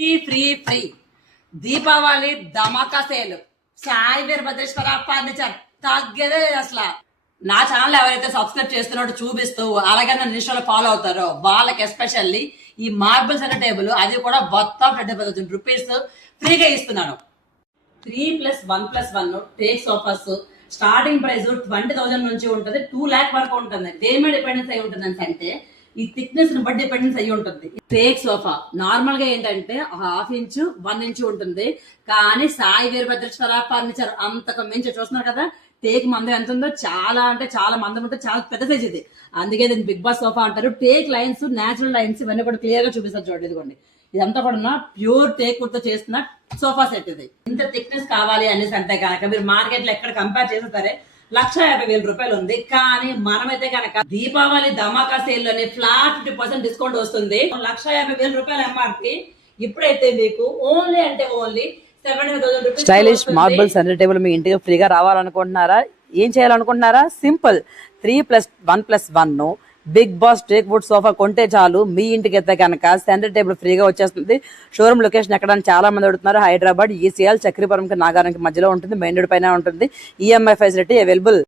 Free free Deepavali ధమాకా sale Sai Veerabhadreswara furniture తగ్గేదే లేదు అసలు. నా ఛానల్ ఎవరైతే సబ్స్క్రైబ్ చేస్తున్నారో చూపిస్తూ అలాగే నన్ను ఇన్స్టాలో ఫాలో అవుతారో వాళ్ళకి ఎస్పెషల్లీ ఈ మార్బుల్స్ అనే టేబుల్ అది కూడా వర్త్ ఆఫ్ 35,000 రూపీస్ ఫ్రీగా ఇస్తున్నాను. 3+1+1 టేక్ సోఫాస్ స్టార్టింగ్ ప్రైస్ 20,000 నుంచి ఉంటుంది, 2 lakh వరకు ఉంటుంది. దేని మీద డిపెండెన్స్ అయి ఉంటుంది అంటే ఈ థిక్నెస్ ని బట్టి డిపెండెన్స్ అయ్యి ఉంటుంది. టేక్ సోఫా నార్మల్ గా ఏంటంటే 1/2 ఇంచు 1 ఇంచు ఉంటుంది, కానీ సాయి వీరభద్రేశ్వర ఫర్నిచర్ అంతకు మించి చూస్తున్నారు కదా. టేక్ మందం ఎంత ఉందో చాలా అంటే చాలా మందం ఉంటుంది, చాలా పెద్ద సైజ్ ఇది. అందుకే దీన్ని బిగ్ బాస్ సోఫా అంటారు. టేక్ లైన్స్, నేచురల్ లైన్స్ ఇవన్నీ కూడా క్లియర్ గా చూపిస్తారు. చూడండి ఇదిగోండి, ఇదంతా కూడా ప్యూర్ టేక్ తో చేస్తున్న సోఫా సెట్ ఇది. ఇంత థిక్నెస్ కావాలి అనేసి అంటే కనుక మీరు మార్కెట్ లో ఎక్కడ కంపేర్ చేస్తే సరే 1,50,000 రూపాయలు ఉంది. కానీ మనమైతే కనుక దీపావళి ధమాకా సేల్ లోనే ఫ్లాట్ 50% డిస్కౌంట్ వస్తుంది. 1,50,000 రూపాయలు ఎంఆర్పి ఇప్పుడైతే మీకు ఓన్లీ అంటే ఓన్లీ 75,000 రూపాయలు. స్టైలిష్ మార్బుల్ సెంటర్ టేబుల్ మీ ఇంటికి ఫ్రీగా రావాలనుకుంటున్నారా? ఏం చేయాలనుకుంటున్నారా? Simple 3+1+1 big boss teak wood sofa కొంటే చాలు మీ ఇంటికి అయితే కనుక సెంటర్ టేబుల్ ఫ్రీగా వచ్చేస్తుంది. షోరూమ్ లొకేషన్ ఎక్కడ చాలా మంది అడుగుతున్నారు. హైదరాబాద్, ఈసీఎల్, చక్రీపురంకి నాగారంకి మధ్యలో ఉంటుంది. మెయిన్ రోడ్ పైన ఉంటుంది. EMI facility available.